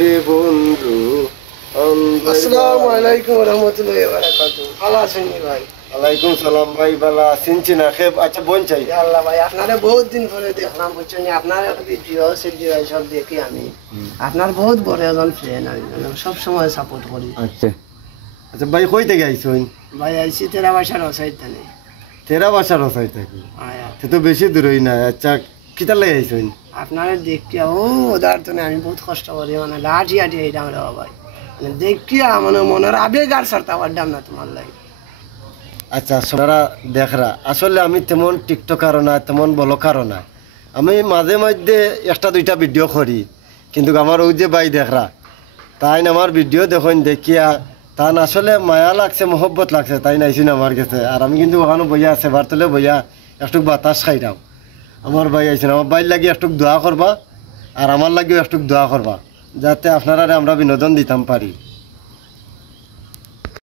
রে বন্ধু আসসালামু আলাইকুম ওয়া রাহমাতুল্লাহি ওয়া বারাকাতুহু। ভালো আছেন নি ভাই? ওয়ালাইকুম সালাম ভাই বালা চিনছি না খেব আচ্ছা বোন চাই ইয়া আল্লাহ ভাই, আপনারে বহুত দিন পরে দেখলাম, বুঝছেন নি? আপনার ভিডিও সিডিও সব দেখি আমি। আপনার বহুত বড় একজন ফ্রেন্ড, আমি সব সময় সাপোর্ট করি। আচ্ছা আচ্ছা ভাই কই থেকে আইছুন? ভাই আইসি তেরা বাসার ওসাইড তানে। তেরা বাসার হসাই থাকি আয়া সে তো বেশি দূরই না। আচ্ছা কিতার লাগে আইছুন? আপনারে দেখিয়া ওদার তো আমি বহুত কষ্ট করি, মানে লাঠি আঠি এইটাম রে ভাই, মানে দেখিয়া মানে মনের আবেগ আর সারতা পারলাম না তোমার লাগে। আচ্ছা আপনারা দেখরা আসলে আমি তেমন টিকটকারও না তেমন ব্লগারও না, আমি মাঝে মধ্যে একটা দুইটা ভিডিও করি, কিন্তু আমার ওই যে ভাই দেখরা তাই আমার ভিডিও দেখুন দেখিয়া তান আসলে মায়া লাগছে মহব্বত লাগছে তাই নাইছিন আমার কাছে। আর আমি কিন্তু ওখানে বইয়া আছে বারতলে বইয়া একটু বাতাস খাইলাম। আমার ভাই আইছেন, আমার ভাই লাগি একটু দোয়া করবা আর আমার লাগেও একটু দোয়া করবা, যাতে আপনারা আমরা বিনোদন দিতাম পারি।